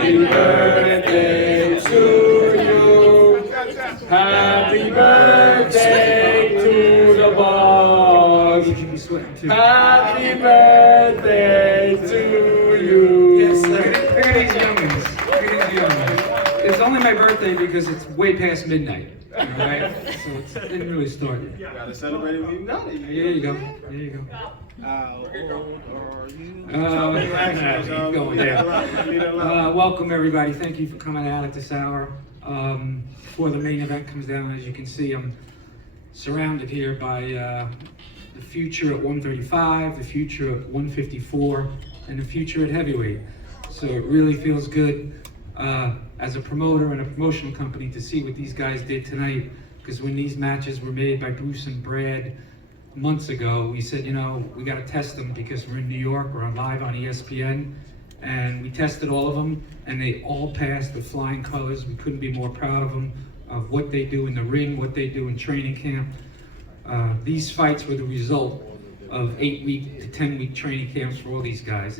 Happy birthday to you. Happy birthday to the boss. Happy birthday to you. Yes, look at these youngins. Look at these youngins. It's only my birthday because it's way past midnight. All right? So it didn't really start yet. You gotta celebrate it when you got it. There you go. There you go. Going there. Welcome everybody. Thank you for coming out at this hour. Before the main event comes down, as you can see, I'm surrounded here by the future at 135, the future at 154, and the future at heavyweight. So it really feels good as a promoter and a promotional company to see what these guys did tonight. Because when these matches were made by Bruce and Brad months ago, we said, you know, we got to test them because we're in New York, we're on live on ESPN, and we tested all of them, and they all passed with flying colors. We couldn't be more proud of them, of what they do in the ring, what they do in training camp. These fights were the result of 8-week to 10-week training camps for all these guys.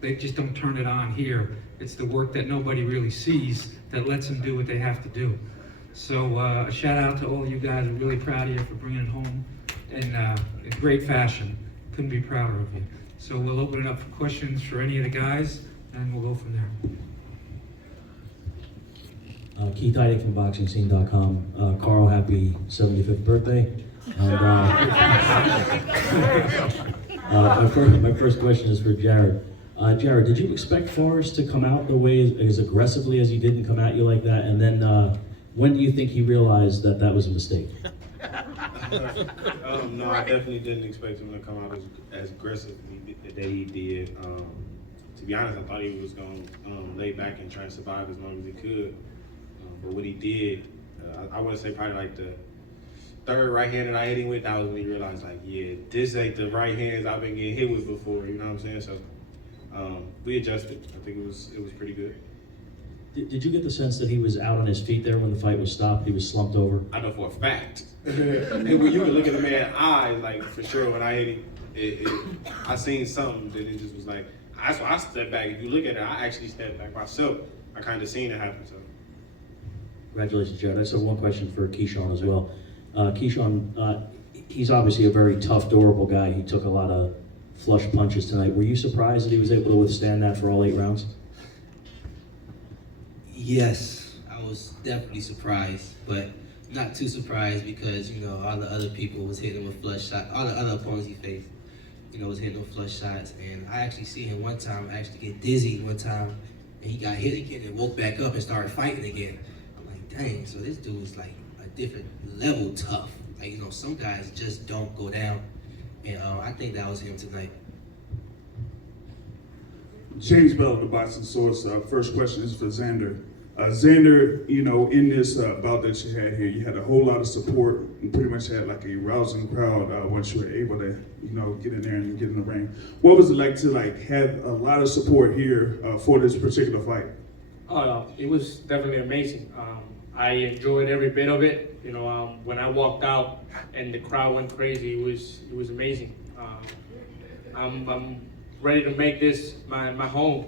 They just don't turn it on here. It's the work that nobody really sees that lets them do what they have to do. So a shout out to all you guys. I'm really proud of you for bringing it home in great fashion. Couldn't be prouder of you. So we'll open it up for questions for any of the guys, and we'll go from there. Keith Heidig from BoxingScene.com. Carl, happy 75th birthday. And, my first question is for Jared. Jared, did you expect Forrest to come out the way as aggressively as he did and come at you like that? And then when do you think he realized that that was a mistake? No, I definitely didn't expect him to come out as aggressively that he did. To be honest, I thought he was going to lay back and try and survive as long as he could. But what he did, I would say probably like the third right hand that I hit him with, that was when he realized, like, yeah, this ain't the right hands I've been getting hit with before, you know what I'm saying? So we adjusted. I think it was pretty good. Did you get the sense that he was out on his feet there when the fight was stopped? He was slumped over? I know for a fact. And when you can look at the man's eyes, like, for sure, when I hit him, I seen something that it just was like, that's why I stepped back. If you look at it, I actually stepped back myself. I kind of seen it happen, so. Congratulations, Jared. I just have one question for Keyshawn as well. Keyshawn, he's obviously a very tough, durable guy. He took a lot of flush punches tonight. Were you surprised that he was able to withstand that for all 8 rounds? Yes, I was definitely surprised, but not too surprised because, you know, all the other people was hitting him with flush shots. All the other opponents he faced, you know, was hitting him with flush shots. And I actually see him one time actually get dizzy one time, and he got hit again and woke back up and started fighting again. I'm like, dang, so this dude is like a different level tough. Like, you know, some guys just don't go down. And I think that was him tonight. James Bell of the Boxing Source. First question is for Xander. Xander, you know, in this bout that you had here, you had a whole lot of support and pretty much had like a rousing crowd once you were able to, you know, get in there and get in the ring. What was it like to have a lot of support here for this particular fight? It was definitely amazing. I enjoyed every bit of it. You know, when I walked out and the crowd went crazy, it was amazing. I'm ready to make this my home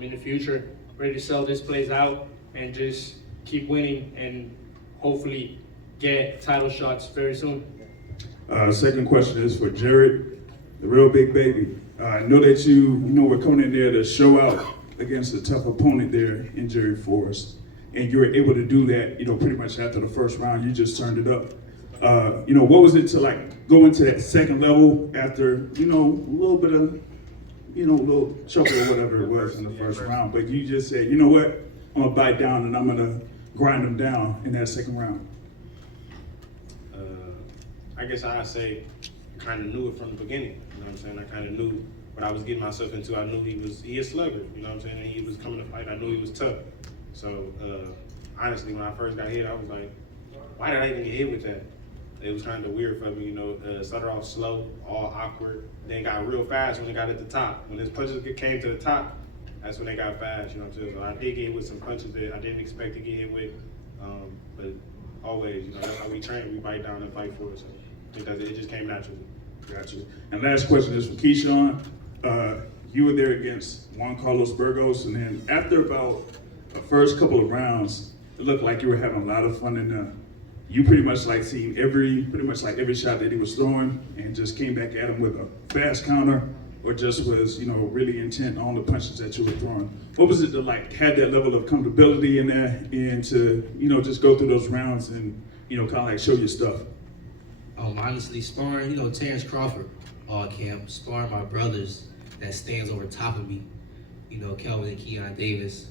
in the future. Ready to sell this place out and just keep winning and hopefully get title shots very soon. Second question is for Jared, the real big baby. I know that you were coming in there to show out against a tough opponent there in Jerry Forrest, and you were able to do that, you know, pretty much after the first round. You just turned it up. You know, what was it to like go into that second level after, you know, a little bit of, you know, a little chuckle or whatever it was in the first round, but you just said, you know what, I'm gonna bite down and I'm gonna grind them down in that second round? I guess I'd say I kind of knew it from the beginning, you know what I'm saying? I kind of knew what I was getting myself into. I knew he a slugger, you know what I'm saying? And he was coming to fight, I knew he was tough. So, honestly, when I first got hit, I was like, why did I even get hit with that? It was kind of weird for me, you know, started off slow, all awkward, then got real fast when it got at the top. When his punches came to the top, that's when they got fast, you know what I'm saying? So I did get hit with some punches that I didn't expect to get hit with, but always, you know, that's how we train, we bite down and fight for it, so because it just came naturally. Gotcha. And last question is for Keyshawn. You were there against Juan Carlos Burgos, and then after about the first couple of rounds, it looked like you were having a lot of fun in there. You pretty much like seen every shot that he was throwing and just came back at him with a fast counter, or just was, really intent on the punches that you were throwing. What was it to like have that level of comfortability in there and to, just go through those rounds and, kind of like show your stuff? Honestly, sparring, Terrence Crawford, all camp, sparring my brothers that stands over top of me, Kelvin and Keon Davis,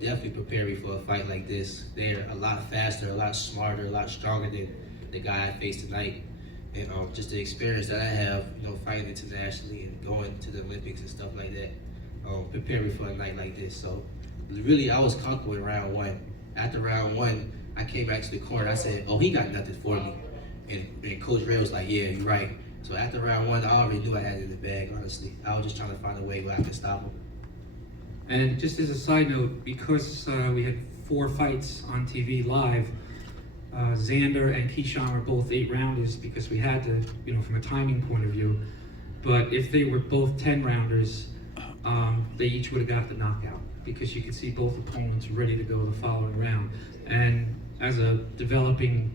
definitely prepare me for a fight like this. They're a lot faster, a lot smarter, a lot stronger than the guy I faced tonight. And just the experience that I have, fighting internationally and going to the Olympics and stuff like that, prepare me for a night like this. So really, I was comfortable in round one. After round one, I came back to the corner. I said, "Oh, he got nothing for me." And Coach Ray was like, "Yeah, you're right." So after round one, I already knew I had it in the bag, honestly. I was just trying to find a way where I could stop him. And just as a side note, because we had 4 fights on TV live, Xander and Keyshawn were both 8-rounders because we had to, from a timing point of view. But if they were both 10-rounders, they each would have got the knockout because you could see both opponents ready to go the following round. And as a developing,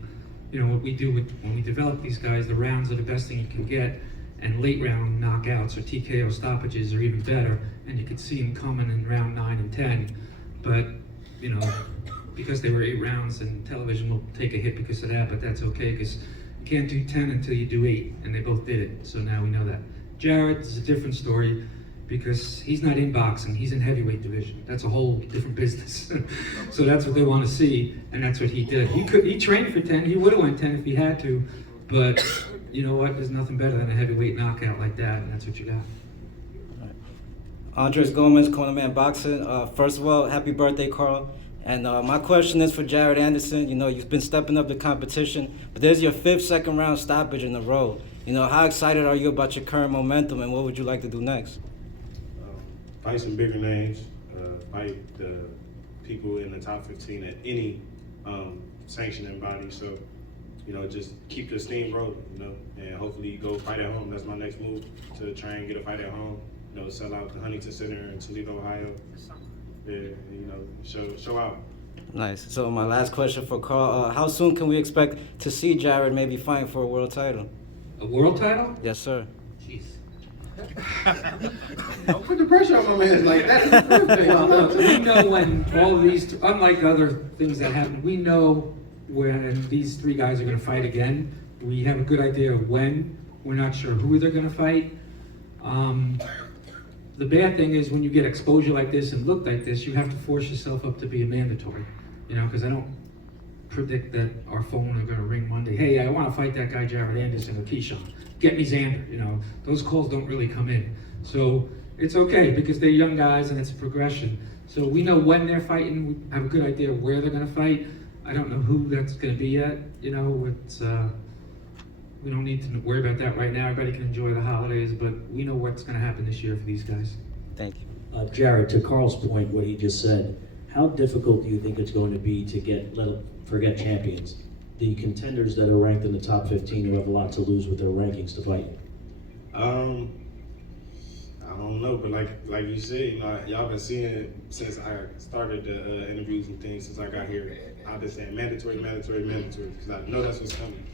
what we do when we develop these guys, the rounds are the best thing you can get. And late round knockouts or TKO stoppages are even better, and you could see them coming in round 9 and 10. But, because they were 8 rounds, and television will take a hit because of that, but that's okay because you can't do 10 until you do 8, and they both did it, so now we know that. Jared is a different story because he's not in boxing, he's in heavyweight division. That's a whole different business. So that's what they want to see, and that's what he did. He trained for 10, he would have went 10 if he had to, but you know what? There's nothing better than a heavyweight knockout like that, and that's what you got. Andres Gomez, Cornerman Boxing. First of all, happy birthday, Carl. And my question is for Jared Anderson. You've been stepping up the competition, but there's your 5th second-round stoppage in a row. How excited are you about your current momentum, and what would you like to do next? Fight some bigger names, fight the people in the top 15 at any sanctioning body. So, just keep the steam rolling, and hopefully go fight at home. That's my next move, to try and get a fight at home. Sell out the Huntington Center in Toledo, Ohio. Yeah, show out. Nice. So my last question for Carl, how soon can we expect to see Jared maybe fighting for a world title? A world title? Yes, sir. Jeez. Don't put the pressure on my man like that. Is the birthday. Well, look, we know when all of these, unlike other things that happen, we know when these 3 guys are going to fight again. We have a good idea of when. We're not sure who they're going to fight. The bad thing is when you get exposure like this and look like this, you have to force yourself up to be a mandatory. Because I don't predict that our phone are going to ring Monday. Hey, I want to fight that guy Jared Anderson or Keyshawn. Get me Xander. Those calls don't really come in. So it's okay because they're young guys and it's a progression. So we know when they're fighting. We have a good idea of where they're going to fight. I don't know who that's going to be yet. We don't need to worry about that right now. Everybody can enjoy the holidays, but we know what's going to happen this year for these guys. Thank you. Jared, to Carl's point, what he just said, how difficult do you think it's going to be to forget champions, the contenders that are ranked in the top 15 who have a lot to lose with their rankings to fight you? I don't know, but like you said, y'all been seeing since I started the interviews and things since I got here. I've been saying mandatory, because I know that's what's coming.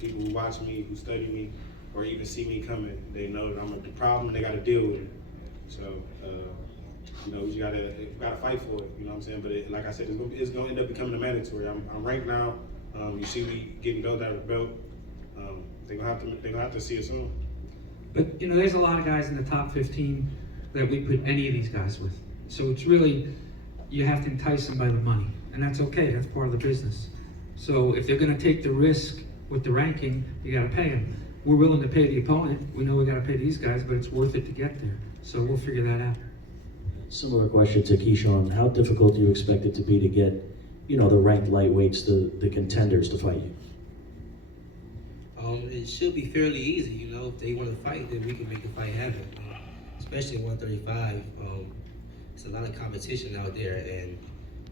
People who watch me, who study me, or even see me coming, they know that I'm a problem and they got to deal with it. So, you gotta fight for it. You know what I'm saying? But like I said, it's gonna end up becoming a mandatory. I'm ranked now. You see me getting belt out of belt. They're gonna have to see it soon. But there's a lot of guys in the top 15 that we put any of these guys with. So it's really, you have to entice them by the money, and that's okay. That's part of the business. So if they're going to take the risk with the ranking, you got to pay them. We're willing to pay the opponent. We know we got to pay these guys, but it's worth it to get there. So we'll figure that out. Similar question to Keyshawn. How difficult do you expect it to be to get, the ranked lightweights, the contenders to fight you? It should be fairly easy, If they want to fight, then we can make the fight happen. Especially at 135, it's a lot of competition out there, and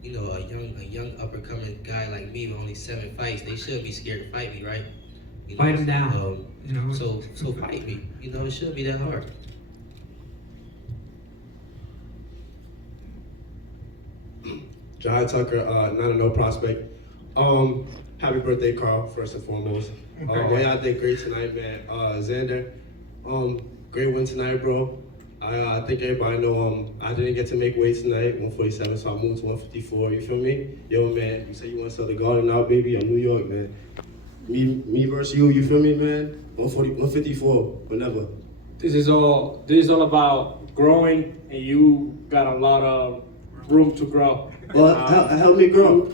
a young up-and-coming guy like me with only 7 fights, they shouldn't be scared to fight me, right? Fight him down. So fight me. It shouldn't be that hard. Jai Tucker, 9-0 prospect. Happy birthday, Carl, first and foremost. Y'all did great tonight, man. Xander, great win tonight, bro. I think everybody know I didn't get to make weight tonight, 147, so I moved to 154, you feel me? Yo, man, you say you want to sell the garden out, baby, I'm New York, man. Me versus you feel me, man? 154, whenever. This is all about growing, and you got a lot of room to grow. Well, help me grow.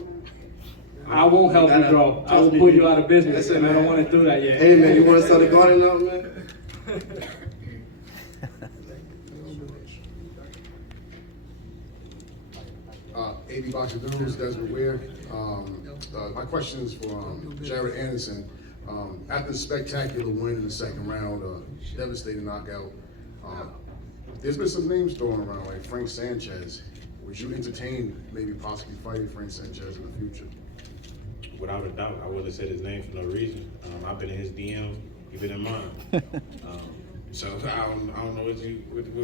I won't help you grow. I will put you out of business, and I don't want to do that yet. Hey, man, you want to sell the garden out, man? AB Boxing News, Desmond Weir. My question is for Jared Anderson. After the spectacular win in the second round, devastating knockout, there's been some names thrown around, like Frank Sanchez. Would you entertain maybe possibly fighting Frank Sanchez in the future? Without a doubt, I wouldn't have said his name for no reason. I've been in his DM, you've been in mine. So I don't know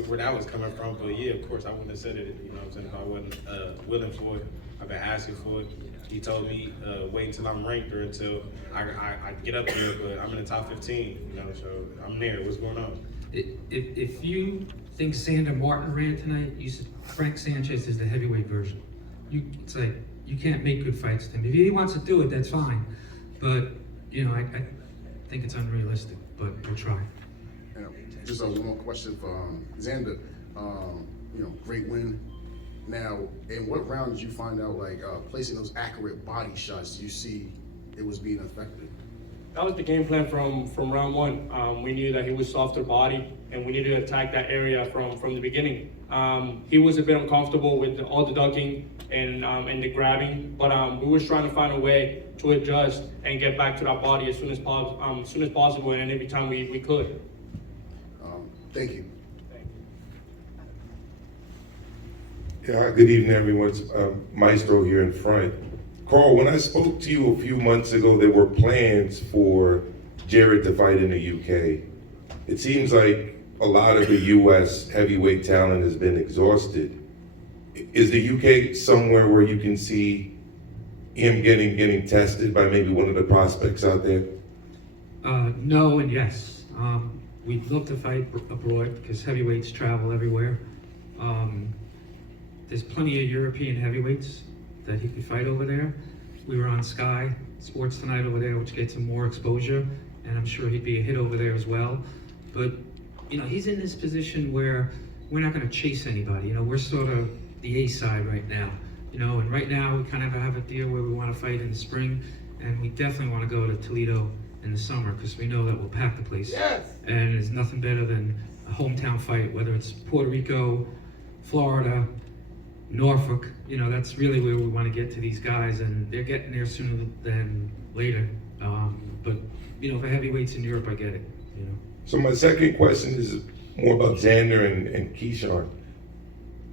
where that was coming from, but yeah, of course I wouldn't have said it. You know what I'm saying? If I wasn't willing for it, I've been asking for it. He told me wait until I'm ranked or until I get up there, but I'm in the top 15. You know, so I'm there. What's going on? If you think Xander Martin ran tonight, you said Frank Sanchez is the heavyweight version. It's like you can't make good fights to him. If he wants to do it, that's fine. But I think it's unrealistic. But we'll try. Just one more question for Xander. Great win. Now, in what round did you find out, placing those accurate body shots, you see it was being effective? That was the game plan from round one. We knew that he was softer body, and we needed to attack that area from the beginning. He was a bit uncomfortable with all the ducking and the grabbing, but we were trying to find a way to adjust and get back to that body as soon as possible, and every time we could. Thank you. Yeah, good evening, everyone. It's Maestro here in front. Carl, when I spoke to you a few months ago, there were plans for Jared to fight in the UK. It seems like a lot of the US heavyweight talent has been exhausted. Is the UK somewhere where you can see him getting tested by maybe one of the prospects out there? No and yes. We'd love to fight abroad because heavyweights travel everywhere. There's plenty of European heavyweights that he could fight over there. We were on Sky Sports tonight over there, which gets him more exposure, and I'm sure he'd be a hit over there as well. But he's in this position where we're not going to chase anybody. We're sort of the A side right now. And right now we kind of have a deal where we want to fight in the spring, and we definitely want to go to Toledo in the summer because we know that we'll pack the place. Yes. And there's nothing better than a hometown fight, whether it's Puerto Rico, Florida, Norfolk. That's really where we want to get to these guys, and they're getting there sooner than later. But for heavyweights in Europe, I get it. So my second question is more about Xander and Keyshawn.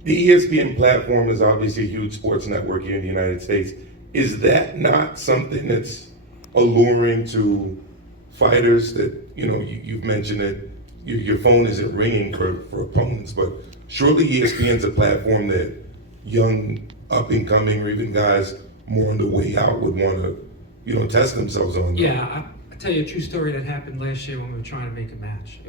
The ESPN platform is obviously a huge sports network here in the United States. Is that not something that's alluring to fighters that, you've mentioned that your phone isn't ringing for opponents, but surely ESPN's a platform that young, up-and-coming, or even guys more on the way out would want to, test themselves on. Yeah, I'll tell you a true story that happened last year when we were trying to make a match.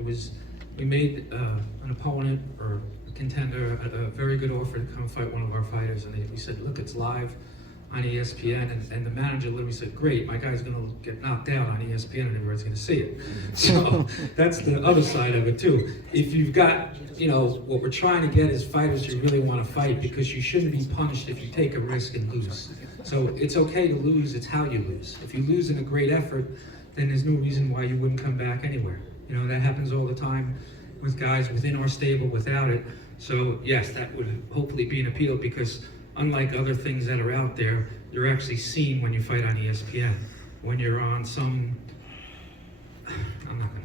We made an opponent or a contender a very good offer to come fight one of our fighters, and we said, look, it's live on ESPN, and the manager literally said, great, my guy's gonna get knocked out on ESPN and everybody's gonna see it. So that's the other side of it too. If you've got, what we're trying to get is fighters who really wanna fight, because you shouldn't be punished if you take a risk and lose. So it's okay to lose, it's how you lose. If you lose in a great effort, then there's no reason why you wouldn't come back anywhere. That happens all the time with guys within our stable without it. So yes, that would hopefully be an appeal, because unlike other things that are out there, you're actually seen when you fight on ESPN. When you're on some, I'm not going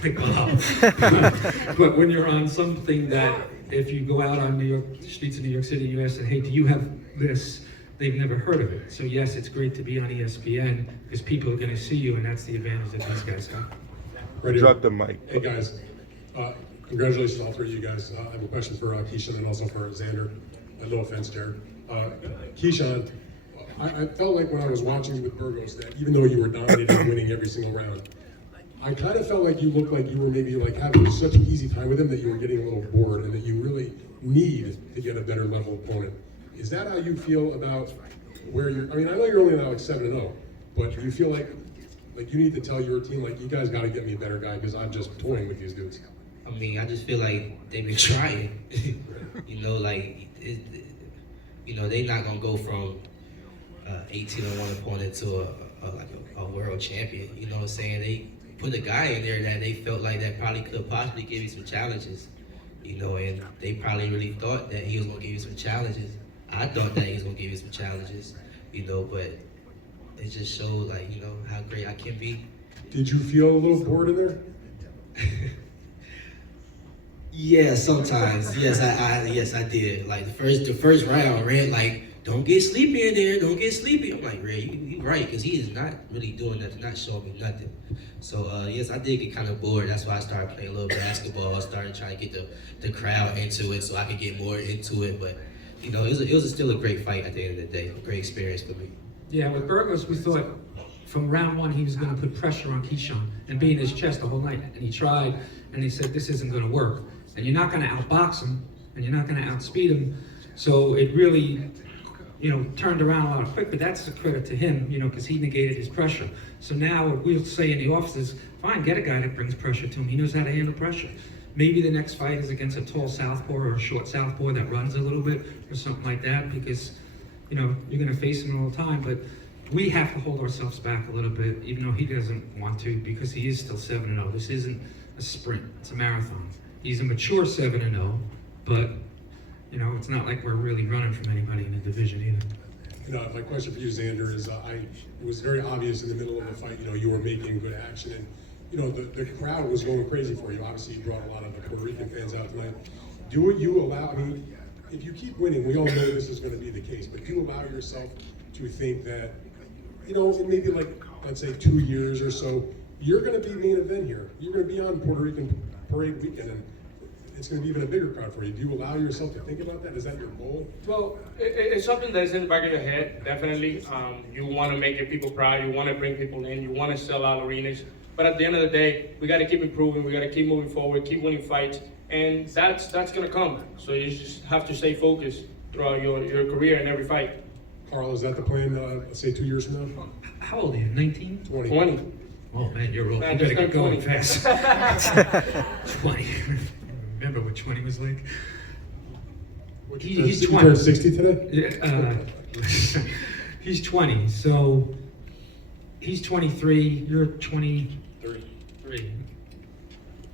to go there. But when you're on something that, if you go out on the streets of New York City and you ask them, hey, do you have this? They've never heard of it. So yes, it's great to be on ESPN because people are going to see you, and that's the advantage that these guys have. Ready? Drop the mic. Hey guys, congratulations all three of you guys. I have a question for Keyshawn and also for Xander. no offense, Jared. Keyshawn, I felt like when I was watching with Burgos that even though you were dominating and winning every single round, I kind of felt like you looked like you were maybe like having such an easy time with him that you were getting a little bored and that you really need to get a better level opponent. Is that how you feel about where you're, I mean, I know you're only now like 7-0, but do you feel like you need to tell your team, like, you guys got to get me a better guy because I'm just toying with these dudes? I mean, I just feel like they've been trying. You know, like, you know, they're not gonna go from 18-1 opponent to a world champion. You know what I'm saying? They put a guy in there that they felt like that probably could possibly give you some challenges. You know, and they probably really thought that he was gonna give you some challenges. I thought that he was gonna give you some challenges. You know, but it just showed, like, you know, how great I can be. Did you feel a little bored in there? Yeah, sometimes. Yes, I did. Like the first round, Red, like, don't get sleepy in there, don't get sleepy. I'm like, Red, you right, because he is not really doing nothing, not showing me nothing. So yes, I did get kind of bored. That's why I started playing a little basketball. I started trying to get the crowd into it so I could get more into it. But you know, it was still a great fight at the end of the day. A great experience for me. Yeah, with Burgos, we thought from round one he was going to put pressure on Keyshawn and be in his chest the whole night. And he tried, and he said, this isn't going to work. And you're not going to outbox him, and you're not going to outspeed him. So it really, you know, turned around a lot quick, but that's a credit to him, you know, because he negated his pressure. So now we'll say in the offices, fine, get a guy that brings pressure to him. He knows how to handle pressure. Maybe the next fight is against a tall southpaw or a short southpaw that runs a little bit or something like that, because, you know, you're going to face him all the time. But we have to hold ourselves back a little bit, even though he doesn't want to, because he is still 7-0. This isn't a sprint, it's a marathon. He's a mature 7-0, but, you know, it's not like we're really running from anybody in the division either. You know, my question for you, Xander, is it was very obvious in the middle of the fight, you know, you were making good action, and, you know, the crowd was going crazy for you. Obviously, you brought a lot of the Puerto Rican fans out tonight. Do you allow, I mean, if you keep winning, we all know this is going to be the case, but do you allow yourself to think that, you know, in maybe like, let's say 2 years or so, you're going to be main event here. You're going to be on Puerto Rican Parade Weekend, and it's going to be even a bigger crowd for you. Do you allow yourself to think about that? Is that your goal? Well, it's something that's in the back of your head, definitely. You want to make your people proud. You want to bring people in. You want to sell out arenas. But at the end of the day, we got to keep improving. We got to keep moving forward, keep winning fights, and that's going to come. So you just have to stay focused throughout your career and every fight. Carl, is that the plan, let's say 2 years from now? How old are you, 19? 20. Oh man, you're old. Man, You better just get going 20. fast. 20. Remember what 20 was like? He's You 20. turned 60 today? Yeah, he's 20, so he's 23, you're 23.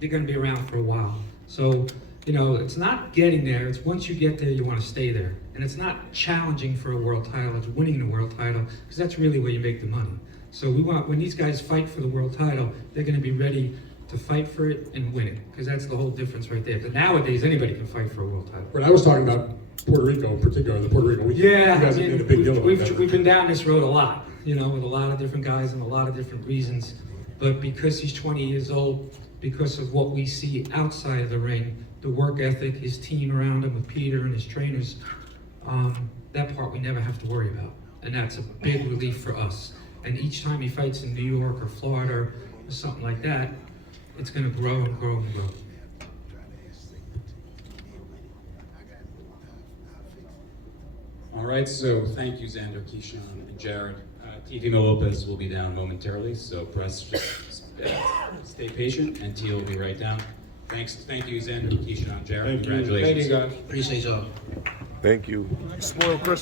You're gonna be around for a while. So, you know, it's not getting there, it's once you get there, you wanna stay there. And it's not challenging for a world title, it's winning the world title, because that's really where you make the money. So we want, when these guys fight for the world title, they're gonna be ready to fight for it and win it, because that's the whole difference right there. But nowadays, anybody can fight for a world title. But I was talking about Puerto Rico in particular, the Puerto Rico weekend. Yeah, You guys I have mean, made a big deal about that. we've been down this road a lot, you know, with a lot of different guys and a lot of different reasons. But because he's 20 years old, because of what we see outside of the ring, the work ethic, his team around him with Peter and his trainers, that part we never have to worry about. And that's a big relief for us. And each time he fights in New York or Florida or something like that, it's gonna grow and grow and grow. All right, so thank you, Xander, Keyshawn, and Jared. TV Lopez will be down momentarily, so press, just stay patient, and Tia will be right down. Thank you, Xander, Keyshawn, Jared. Thank you. Congratulations. Thank you, guys. Appreciate y'all. Thank you. Spoiled Christmas.